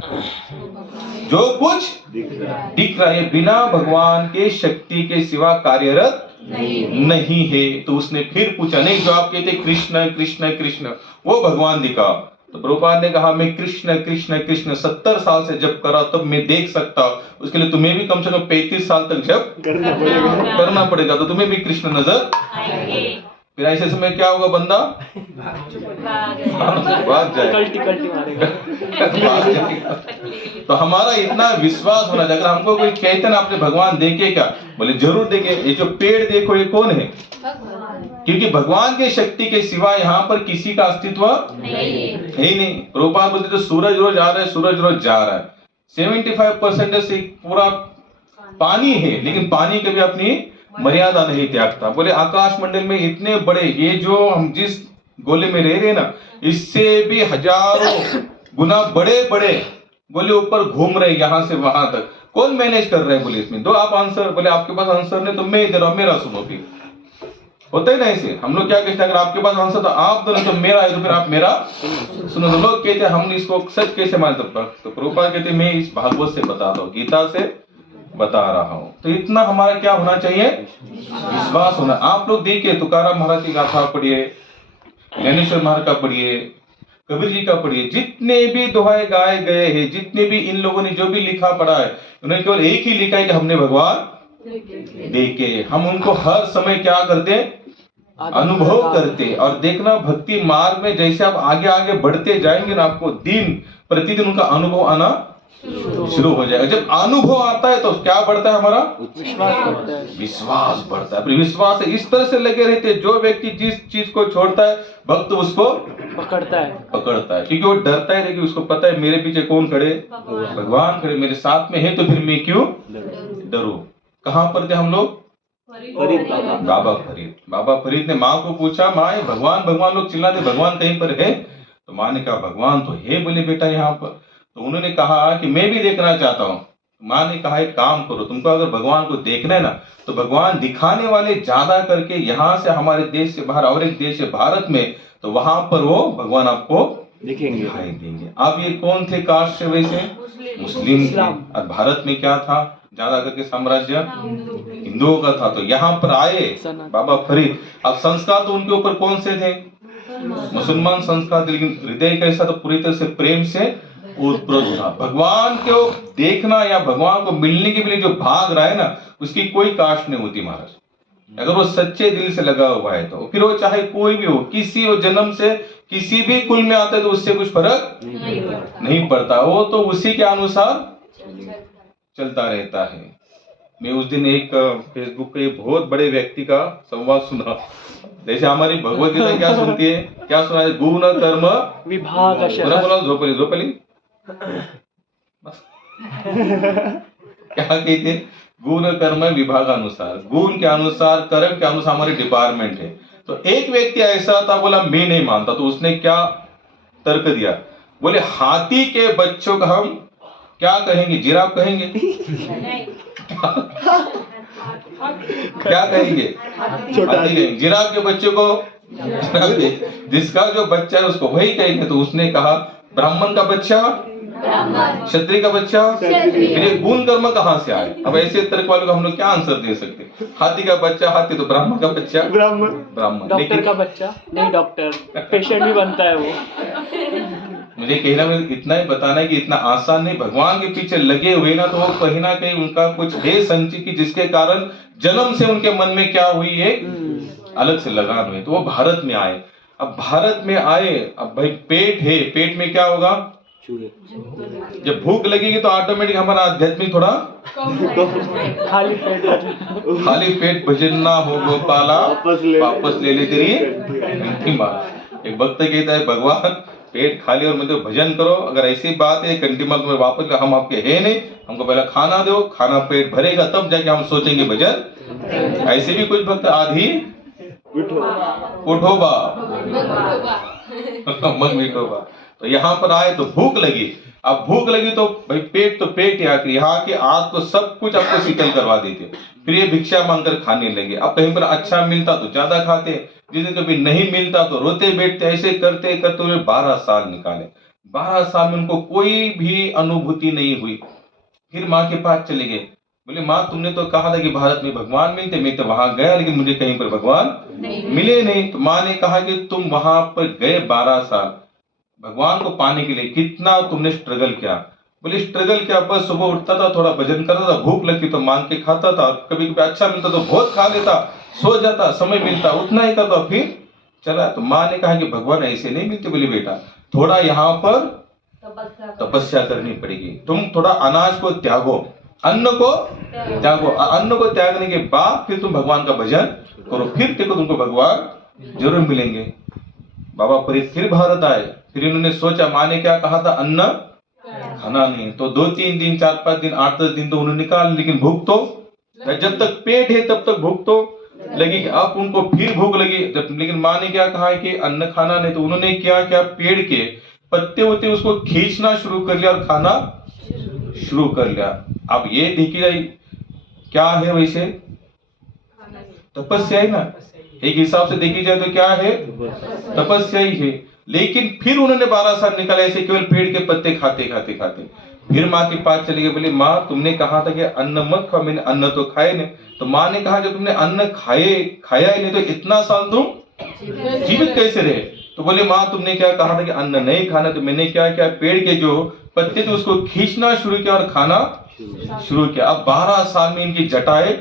जो कुछ दिख रहा है बिना भगवान के शक्ति के सिवा कार्यरत नहीं है। तो उसने फिर पूछा, नहीं जो आप कहते कृष्ण कृष्ण कृष्ण वो भगवान दिखा। तो प्रभुपाद ने कहा मैं कृष्ण कृष्ण कृष्ण 70 साल से जप करा तब मैं देख सकता हूं, उसके लिए तुम्हें भी कम से कम 35 साल तक जप करना पड़ेगा, तो तुम्हें भी कृष्ण नजर आएंगे। फिर ऐसे समय क्या होगा, बंदा भाग जाएगा। तो हमारा इतना विश्वास होना चाहिए। अगर हमको कोई कहते ना आपने भगवान देखे क्या, बोले जरूर देखे। ये जो पेड़ देखो ये कौन है? क्योंकि भगवान के शक्ति के सिवा यहाँ पर किसी का अस्तित्व है ही नहीं। प्रभुपाद बोलते तो सूरज रोज आ रहा है, सूरज रोज जा रहा है। 75% से पूरा पानी है, लेकिन पानी कभी अपनी मर्यादा नहीं त्यागता। बोले आकाश मंडल में इतने बड़े, ये जो हम जिस गोले में रह रहे ना, इससे भी हजारों गुना बड़े बड़े गोले ऊपर घूम रहे यहाँ से वहां तक। कौन मैनेज कर रहे हैं? बोले इसमें दो आप आंसर। बोले आपके पास आंसर नहीं तो मैं इधर हूं, मेरा सुनो। फिर होता है ना ऐसे, हम लोग क्या कहते हैं, अगर आपके पास आंसर तो आप दो, नहीं तो मेरा है तो फिर आप मेरा सुनो। तो लोग कहते हैं हम इसको सच कैसे मानते? तो प्रभुपाद कहते मैं इस भागवत से बता रहा हूँ, गीता से बता रहा हूँ। तो इतना हमारा क्या होना चाहिए, विश्वास होना। आप लोग देखिए तुकाराम महाराज की गाथा पढ़िए, ज्ञानेश्वर महाराज का पढ़िए, कबीर जी का पढ़िए, जितने भी दोहे गाए गए हैं, जितने भी इन लोगों ने जो भी लिखा पढ़ा है, उन्होंने केवल एक ही लिखा है कि हमने भगवान देखे। हम उनको हर समय क्या करते, अनुभव करते। और देखना भक्ति मार्ग में जैसे आप आगे आगे बढ़ते जाएंगे ना, आपको दिन प्रतिदिन उनका अनुभव आना शुरू हो जाएगा। जब अनुभव आता है तो क्या बढ़ता है हमारा? विश्वास करता है। विश्वास बढ़ता है। फिर विश्वास से इस तरह से लगे रहते हैं, जो व्यक्ति जिस चीज को छोड़ता है भक्त उसको पकड़ता है, क्योंकि वो डरता है लेकिन उसको पता है मेरे पीछे कौन खड़े? भगवान खड़े, मेरे साथ में है, तो फिर मैं क्यों डरूं? कहाँ पर थे हम लोग? बाबा फरीद ने माँ को पूछा, माँ ये भगवान भगवान लोग चिल्लाते, भगवान कहीं पर है? तो माँ ने कहा भगवान तो है बोले बेटा यहाँ पर। तो उन्होंने कहा कि मैं भी देखना चाहता हूँ। माँ ने कहा एक काम करो, तुमको अगर भगवान को देखना है ना तो भगवान दिखाने वाले ज्यादा करके यहाँ से हमारे देश से बाहर और एक देश है भारत में, तो वहां पर वो भगवान आपको दिखाई देंगे। अब ये कौन थे कास्ट से? वैसे मुस्लिम थे। और भारत में क्या था? ज्यादा करके साम्राज्य हिंदुओं का था। तो यहाँ पर आए बाबा फरीद। अब संस्कार तो उनके ऊपर कौन से थे? मुसलमान संस्कार थे, लेकिन हृदय कैसा? तो पूरी तरह से प्रेम से उत्प्रोत था। भगवान को देखना या भगवान को मिलने के लिए जो भाग रहा है ना, उसकी कोई कास्ट नहीं होती महाराज। अगर वो सच्चे दिल से लगा हुआ है तो फिर वो चाहे कोई भी हो, किसी वो जन्म से किसी भी कुल में आता है, तो उससे कुछ फर्क नहीं पड़ता। वो तो उसी के अनुसार चलता रहता है। मैं उस दिन एक फेसबुक पे एक बहुत बड़े व्यक्ति का संवाद सुना। जैसे हमारी भगवत गीता क्या सुनती है, क्या सुना है? गुण कर्म विभाग बोला झोपली क्या कहते? गुण कर्म विभागानुसार, गुण के अनुसार कर्म के अनुसार हमारे डिपार्टमेंट है। तो एक व्यक्ति ऐसा था, बोला मैं नहीं मानता। तो उसने क्या तर्क दिया? बोले हाथी के बच्चों का हम क्या कहेंगे? जिराफ कहेंगे? क्या कहेंगे? हाथी कहेंगे। जिराफ के बच्चों को जिसका जो बच्चा है उसको वही कहेंगे। तो उसने कहा ब्राह्मण का बच्चा, क्षत्रिय का बच्चा, फिर गुण कर्म कहाँ से आए? अब ऐसे तर्क वालों को हम लोग क्या आंसर दे सकते? हाथी का बच्चा हाथी, तो ब्राह्मण का बच्चा ब्राह्मण, डॉक्टर का बच्चा नहीं, डॉक्टर पेशेंट भी बनता है वो। मुझे कहना में इतना ही बताना है कि इतना आसान नहीं। भगवान के पीछे लगे हुए ना, तो वो कहीं ना कहीं उनका कुछ है संचित की, जिसके कारण जन्म से उनके मन में क्या हुई है? अलग से लगान हुई। तो वो भारत में आए। अब भारत में आए, अब भाई पेट है, पेट में क्या होगा? जब भूख लगेगी तो ऑटोमेटिक हमारा आध्यात्मिक थोड़ा खाली पेट भजन ना हो गोपाला, वापस ले ले तेरी कंठी मार। एक भक्त कहता है भगवान पेट खाली और मुझे भजन करो। अगर ऐसी बात है कंठी मार तुम्हें वापस, हम आपके है नहीं, हमको पहले खाना दो, खाना पेट भरेगा तब जाके हम सोचेंगे भजन। ऐसे भी कुछ भक्त आधी उठोबा मग विठोबा। तो यहाँ पर आए तो भूख लगी। अब भूख लगी तो भाई पेट तो पेट यहाँ के आग को सब कुछ आपको शीतल करवा देते। फिर ये भिक्षा मांगकर खाने लगे। अब कहीं पर अच्छा मिलता तो ज्यादा खाते, जिस दिन कभी नहीं मिलता तो रोते बैठते। ऐसे करते करते हुए 12 साल निकाले। 12 साल में उनको कोई भी अनुभूति नहीं हुई। फिर माँ के पास चले गए। बोले माँ तुमने तो कहा था कि भारत में भगवान मिलते, मैं तो वहां गया लेकिन मुझे कहीं पर भगवान मिले नहीं। तो माँ ने कहा कि तुम वहां पर गए 12 साल, भगवान को पाने के लिए कितना तुमने स्ट्रगल किया? बोले स्ट्रगल क्या, बस सुबह उठता था, थोड़ा भजन करता था, भूख लगती तो मांग के खाता था, कभी कभी अच्छा मिलता तो बहुत खा लेता, सो जाता, समय मिलता उतना ही करता, फिर चला। तो माँ ने कहा कि भगवान ऐसे नहीं मिलते। बोले बेटा थोड़ा यहाँ पर तपस्या करनी पड़ेगी, तुम थोड़ा अनाज को त्यागो, अन्न को त्यागो। अन्न को त्यागने के बाद फिर तुम भगवान का भजन करो, फिर देखो तुमको भगवान जरूर मिलेंगे। बाबा फरीद फिर भारत आए। फिर इन्होंने सोचा, माँ ने क्या कहा था? अन्न खाना नहीं। तो 2-3 दिन, 4-5 दिन, 8-10 दिन तो उन्होंने निकाल, लेकिन भूख तो जब तक पेट है तब तक भूख तो लगी। अब उनको फिर भूख लगी, लेकिन माँ ने क्या कहा है कि अन्न खाना नहीं। तो उन्होंने क्या क्या पेड़ के पत्ते होते उसको खींचना शुरू कर लिया और खाना शुरू कर लिया। अब ये देखिए क्या है, वैसे तपस्या है ना, एक हिसाब से देखी जाए तो क्या है? तपस्या ही है। लेकिन फिर उन्होंने 12 साल निकाले ऐसे केवल पेड़ के पत्ते खाते खाते खाते। फिर माँ के पास चले गए। बोले माँ तुमने कहा था कि अन्न मत खाओ, मैंने अन्न तो खाए नहीं। तो माँ ने कहा जब तुमने अन्न खाया ही नहीं तो इतना साल तुम जीवित कैसे रहे? तो बोले माँ तुमने क्या कहा था कि अन्न नहीं खाना, तो मैंने क्या किया, पेड़ के जो पत्ते थे उसको खींचना शुरू किया और खाना शुरू किया। अब 12 साल में इनकी जटाएं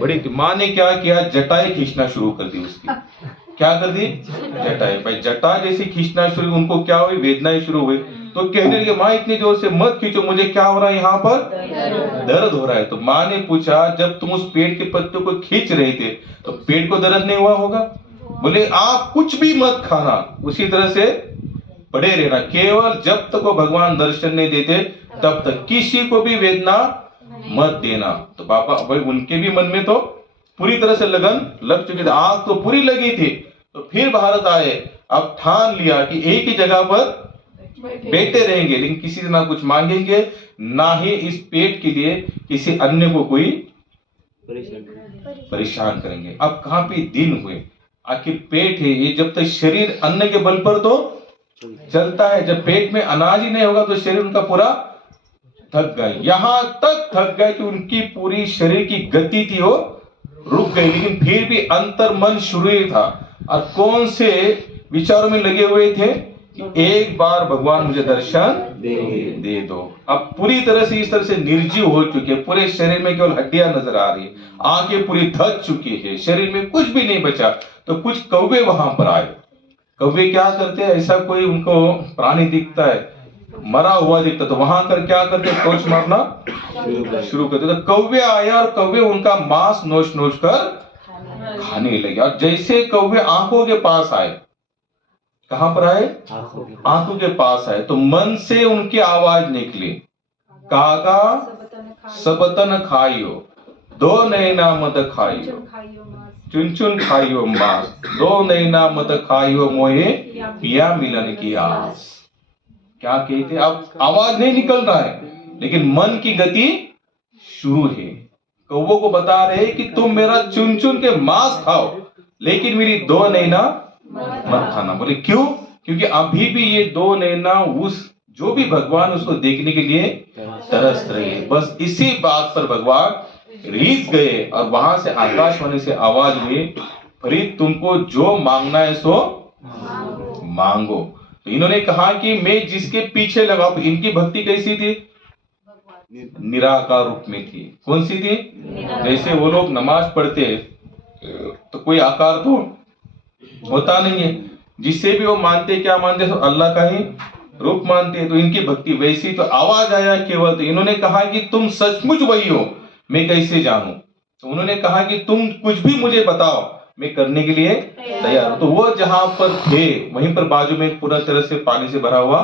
बड़ी थी। माँ ने क्या किया, जटाएं खींचना शुरू कर दी उसकी। क्या कर दी? जटाएं। भाई जटा जैसे खींचना शुरू, उनको क्या हुई? वेदनाएं शुरू हुई। तो कहने लगे माँ इतनी जोर से मत खींचो, मुझे क्या हो रहा है यहाँ पर, दर्द हो रहा है। तो माँ ने पूछा जब तुम उस पेड़ के पत्तों को खींच रहे थे तो पेड़ को दर्द नहीं हुआ होगा? बोले आप कुछ भी मत खाना, उसी तरह से पड़े रहना, केवल जब तक वो भगवान दर्शन नहीं देते तब तक किसी को भी वेदना मत देना। तो पापा भाई उनके भी मन में तो पूरी तरह से लगन लग चुकी थी, आग तो पूरी लगी थी। तो फिर भारत आए, अब ठान लिया कि एक ही जगह पर बैठे रहेंगे, लेकिन किसी से ना कुछ मांगेंगे, ना ही इस पेट के लिए किसी अन्य को कोई परेशान करेंगे। अब कहाँ पे दिन हुए, आखिर पेट है ये, जब तक शरीर अन्न के बल पर तो चलता है, जब पेट में अनाज ही नहीं होगा तो शरीर उनका पूरा थक गए, यहां तक थक गए कि उनकी पूरी शरीर की गति थी वो रुक गई। लेकिन फिर भी अंतर मन शुरू ही था, और कौन से विचारों में लगे हुए थे कि एक बार भगवान मुझे दर्शन दे दो। अब पूरी तरह से इस तरह से निर्जीव हो चुके, पूरे शरीर में केवल हड्डियां नजर आ रही, आंखें पूरी थक चुकी है, शरीर में कुछ भी नहीं बचा। तो कुछ कौवे वहां पर आए। कौवे क्या करते हैं, ऐसा कोई उनको प्राणी दिखता है, मरा हुआ दिखता, तो वहां कर क्या करते, टॉर्च मारना शुरू करते। तो कौवे आए और कौवे उनका मांस नोच नोच कर खाने लगे। और जैसे कौवे आंखों के पास आए, कहां पर आए, आंखों के पास आए, तो मन से उनकी आवाज निकली, कागा सबतन खाइयो, दो नैना मत खाइयो, चुन चुन खाइयो मांस, दो नैना मत खाइयो मोहे पिया मिलन की आस। क्या कहते, अब आवाज नहीं निकल रहा है, लेकिन मन की गति शुरू है। कौवों को बता रहे कि तुम मेरा चुन चुन के मांस खाओ, लेकिन मेरी दो नैना मत खाना। बोले क्यों? क्योंकि अभी भी ये दो नैना उस जो भी भगवान उसको देखने के लिए तरस रहे। बस इसी बात पर भगवान रीझ गए, और वहां से आकाशवाणी से आवाज हुई, फरीद तुमको जो मांगना है सो मांगो। तो इन्होंने कहा कि मैं जिसके पीछे लगा, इनकी भक्ति कैसी थी, निराकार रूप में थी। कौन सी थी? जैसे वो लोग नमाज पढ़ते तो कोई आकार तो होता नहीं है, जिससे भी वो मानते, क्या मानते, तो अल्लाह का ही रूप मानते। तो इनकी भक्ति वैसी, तो आवाज आया केवल, तो इन्होंने कहा कि तुम सचमुच वही हो, मैं कैसे जानूं? तो उन्होंने कहा कि तुम कुछ भी मुझे बताओ, मैं करने के लिए तैयार हूं। तो वो जहां पर थे वहीं पर बाजू में पूरा तरह से पानी से भरा हुआ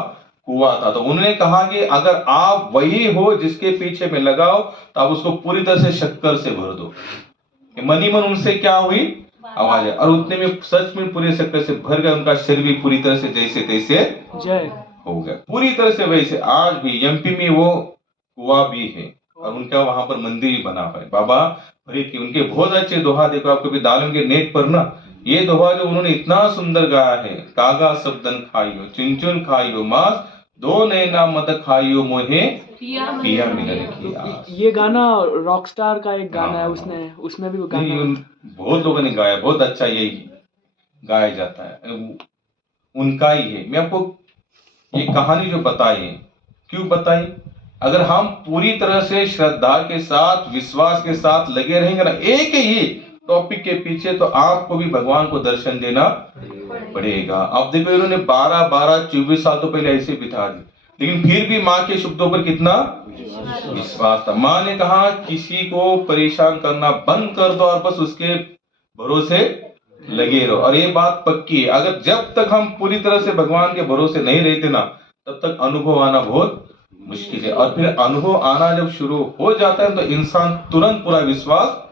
कुआं था। तो उन्होंने कहा कि अगर आप वही हो जिसके पीछे में लगाओ, तो आप उसको पूरी तरह से शक्कर से भर दो। मनी मन उनसे क्या हुई, आवाज है, और उतने में सच में पूरे शक्कर से भर गए। उनका शरीर भी पूरी तरह से जैसे तैसे हो गया, पूरी तरह से वैसे। आज भी एमपी में वो कुआं भी है, और उनका वहां पर मंदिर भी बना हुआ है। बाबा फरीद की उनके बहुत अच्छे दोहा, देखो आप कभी डालें के नेट पर ना, ये दोहा जो उन्होंने इतना सुंदर गाया है, कागा सबदन खाइयो, चुन चुन खाइयो मांस, दो नैना मत खाइयो मोहे पिया मिलन की आस। ये गाना रॉकस्टार का एक गाना है, उसने उसमें भी वो गाना बहुत लोगों ने गाया, बहुत अच्छा यही गाया जाता है, उनका ही है। मैं आपको ये कहानी जो बताई है, क्यों बताई, अगर हम पूरी तरह से श्रद्धा के साथ, विश्वास के साथ लगे रहेंगे ना एक ही टॉपिक के पीछे, तो आपको भी भगवान को दर्शन देना पड़ेगा। अब देखो इन्होंने 12-24 साल तो पहले ऐसे बिता दी, लेकिन फिर भी माँ के शब्दों पर कितना विश्वास था। माँ ने कहा किसी को परेशान करना बंद कर दो और बस उसके भरोसे लगे रहो। और ये बात पक्की है, अगर जब तक हम पूरी तरह से भगवान के भरोसे नहीं रहते ना, तब तक अनुभव आना बहुत मुश्किल है। और फिर अनुभव आना जब शुरू हो जाता है तो इंसान तुरंत पूरा विश्वास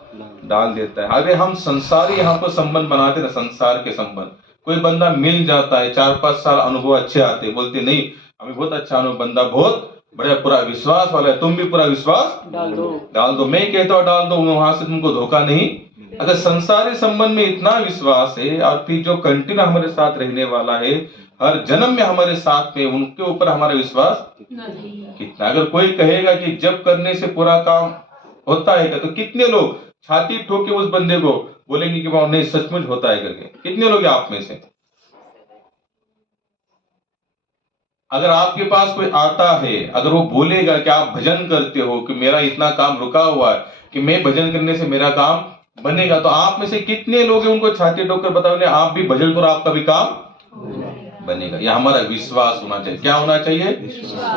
डाल देता है। अगर हम संसारी यहाँ पर संबंध बनाते ना, संसार के संबंध, कोई बंदा मिल जाता है, 4-5 साल अनुभव अच्छे आते, बोलते नहीं हमें बहुत अच्छा अनुभव, बंदा बहुत बड़ा पूरा विश्वास वाला है, तुम भी पूरा विश्वास डाल दो, मैं कहता हूँ डाल दो, वहां से तुमको धोखा नहीं। अगर संसारी संबंध में इतना विश्वास है, और फिर जो कंटिन्यू हमारे साथ रहने वाला है, हर जन्म में हमारे साथ में, उनके ऊपर हमारा विश्वास कितना। अगर कोई कहेगा कि जब करने से पूरा काम होता है, तो कितने लोग छाती ठोक के उस बंदे को बोलेंगे कि नहीं सचमुच होता है करके? कितने लोग आप में से? अगर आपके पास कोई आता है, अगर वो बोलेगा कि आप भजन करते हो, कि मेरा इतना काम रुका हुआ है, कि मैं भजन करने से मेरा काम बनेगा, तो आप में से कितने लोग हैं उनको छाती ठोक कर बताओगे आप भी भजन करो, आपका भी काम बनेगा। यह हमारा विश्वास होना चाहिए। क्या होना चाहिए?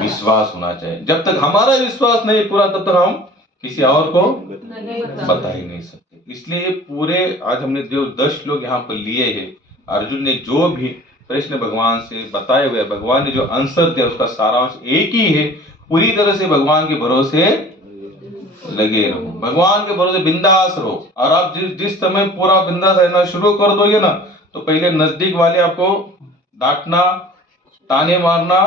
विश्वास होना चाहिए। जब तक हमारा विश्वास नहीं पूरा तब तक हम किसी और को बता ही नहीं सकते। इसलिए ये पूरे आज हमने जो 10 श्लोक यहाँ पर लिए हैं, अर्जुन ने जो भी प्रश्न भगवान से बताए हुए, भगवान ने जो आंसर दिया उसका सारांश एक ही है, पूरी तरह से भगवान के भरोसे लगे रहो, भगवान के भरोसे बिंदास रहो। और आप जिस समय पूरा बिंदास रहना शुरू कर दोगे ना, तो पहले नजदीक वाले आपको डांटना, ताने मारना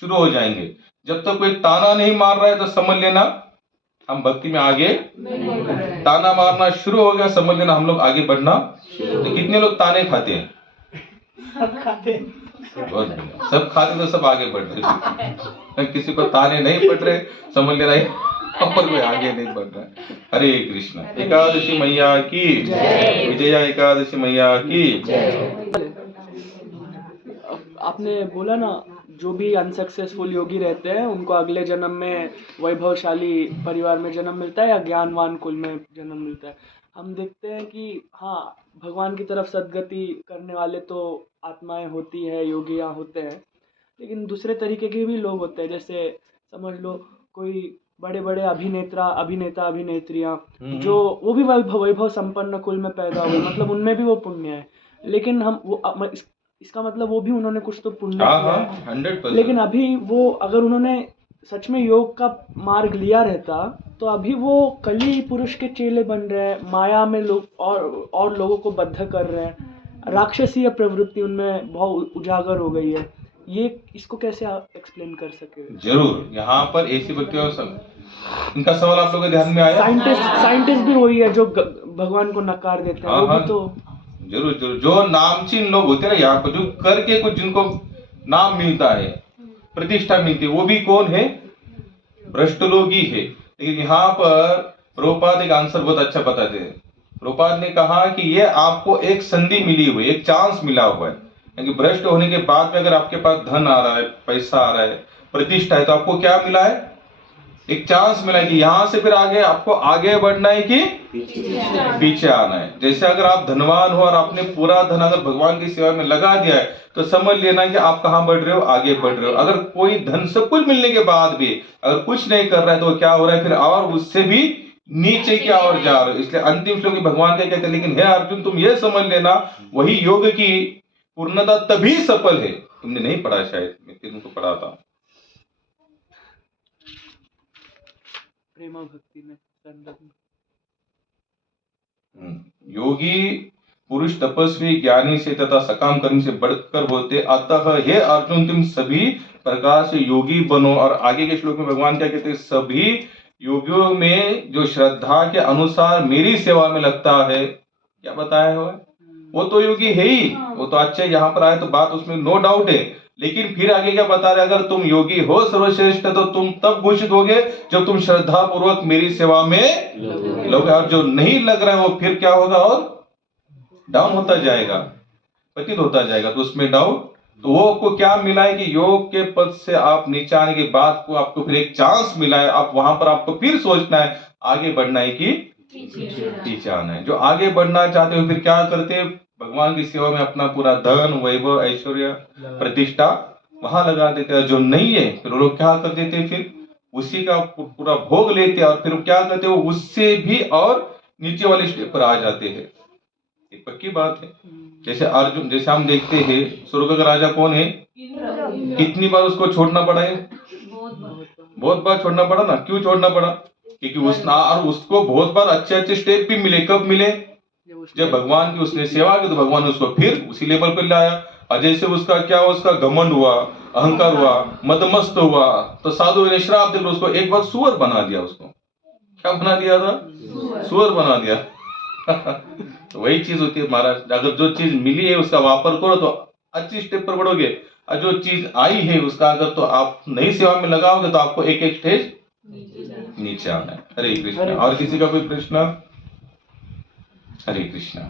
शुरू हो जाएंगे। जब तक कोई ताना नहीं मार रहा है तो समझ लेना हम भक्ति में आगे, ताना मारना शुरू हो गया समझ लेना हम लोग आगे बढ़ना। तो कितने लोग ताने खाते हैं? सब खाते तो सब आगे बढ़ रहे। किसी को ताने नहीं पड़ रहे समझ लेना पर कोई आगे नहीं बढ़ रहा है। हरे कृष्ण। एकादशी मैया की विजया एकादशी मैया की। आपने बोला ना, जो भी अनसक्सेसफुल योगी रहते हैं उनको अगले जन्म में वैभवशाली परिवार में जन्म मिलता है या ज्ञानवान कुल में जन्म मिलता है। हम देखते हैं कि हाँ, भगवान की तरफ सद्गति करने वाले तो आत्माएं होती है, योगियाँ होते हैं, लेकिन दूसरे तरीके के भी लोग होते हैं। जैसे समझ लो कोई बड़े बड़े अभिनेता अभिनेत्रियाँ जो वो भी वैभव संपन्न कुल में पैदा हुए, मतलब उनमें भी वो पुण्य है, लेकिन हम वो इसका मतलब वो भी उन्होंने कुछ तो पुण्य किया है। 100%। लेकिन अभी वो अगर उन्होंने सच में योग का मार्ग लिया रहता तो अभी वो कली पुरुष के चेले बन रहे हैं, माया में लोग और लोगों को बद्ध कर रहे हैं, राक्षसीय प्रवृत्ति उनमें बहुत उजागर हो गई है। ये इसको कैसे आप एक्सप्लेन कर सके? जरूर। यहाँ पर ऐसी व्यक्तियों इनका सवाल आप लोगों के ध्यान में आया? साइंटिस्ट भी वही है जो भगवान को नकार देते हैं। वो भी तो जरूर जरूर। जो नामचीन लोग होते हैं ना यहाँ पर, जो करके कुछ जिनको नाम मिलता है, प्रतिष्ठा मिलती है, वो भी कौन है? भ्रष्ट लोग ही है। लेकिन यहाँ पर प्रभुपाद एक आंसर बहुत अच्छा बताते हैं। प्रभुपाद ने कहा कि ये आपको एक संधि मिली हुई, एक चांस मिला हुआ है। क्योंकि भ्रष्ट होने के बाद में अगर आपके पास धन आ रहा है, पैसा आ रहा है, प्रतिष्ठा है, तो आपको क्या मिला है? एक चांस मिला है कि यहाँ से फिर आगे आपको आगे बढ़ना है कि पीछे आना है। जैसे अगर आप धनवान हो और आपने पूरा धन अगर भगवान की सेवा में लगा दिया है तो समझ लेना कि आप कहाँ बढ़ रहे हो? आगे बढ़ रहे हो। अगर कोई धन सब कुछ मिलने के बाद भी अगर कुछ नहीं कर रहा है तो क्या हो रहा है? फिर और उससे भी नीचे की ओर जा रहे हो। इसलिए अंतिम श्लोक भगवान क्या कहते हैं? लेकिन हे अर्जुन, तुम ये समझ लेना वही योग की पूर्णता तभी सफल है। तुमने नहीं पढ़ा शायद, मैं तुमको पढ़ाता। प्रेमा भक्ति में योगी पुरुष तपस्वी ज्ञानी से तथा सकाम कर्म से बढ़कर होते। अतः हे अर्जुन, तुम सभी प्रकार से योगी बनो। और आगे के श्लोक में भगवान क्या कहते हैं? सभी योगियों में जो श्रद्धा के अनुसार मेरी सेवा में लगता है, क्या बताया हुआ है? वो तो योगी है ही, वो तो अच्छे यहाँ पर आए तो बात उसमें नो डाउट है। लेकिन फिर आगे क्या बता रहे? अगर तुम योगी हो सर्वश्रेष्ठ तो तुम तब घोषित होगे जब तुम श्रद्धा पूर्वक मेरी सेवा में लोगे। और जो नहीं लग रहा है वो फिर क्या होगा? और डाउन होता जाएगा, पतित होता जाएगा। तो उसमें डाउट, तो वो आपको क्या मिला है कि योग के पद से आप नीचे आने के बाद को आपको फिर एक चांस मिला है। आप वहां पर आपको फिर सोचना है आगे बढ़ना है कि पीछे आना है। जो आगे बढ़ना चाहते हो फिर क्या करते हैं? भगवान की सेवा में अपना पूरा धन, वैभव, ऐश्वर्य, प्रतिष्ठा वहां लगा देते हैं। जो नहीं है फिर वो लोग क्या कर देते हैं? फिर उसी का पूरा भोग लेते हैं और फिर क्या करते हैं? वो उससे भी और नीचे वाले स्टेप पर आ जाते हैं। एक पक्की बात है। जैसे अर्जुन, जैसे हम देखते हैं स्वर्ग का राजा कौन है? कितनी बार उसको छोड़ना पड़ा है? बहुत बार छोड़ना पड़ा ना। क्यों छोड़ना पड़ा? क्योंकि उसको बहुत बार अच्छे अच्छे स्टेप भी मिले। कब मिले? जब भगवान की उसने सेवा की तो भगवान ने उसको फिर उसी लेवल पर लाया। और जैसे उसका क्या हुआ? उसका घमंड हुआ, अहंकार हुआ, मदमस्त हुआ, तो साधु ने श्राप देकर उसको एक बार सुअर बना दिया। उसको क्या बना दिया था? सुअर बना दिया। तो वही चीज होती है महाराज। अगर जो चीज मिली है उसका वापर करो तो अच्छी स्टेप पर बढ़ोगे, और जो चीज आई है उसका अगर तो आप नई सेवा में लगाओगे तो आपको एक एक स्टेज नीचे आना है। हरे कृष्ण। और किसी का कोई प्रश्न? हरे कृष्ण।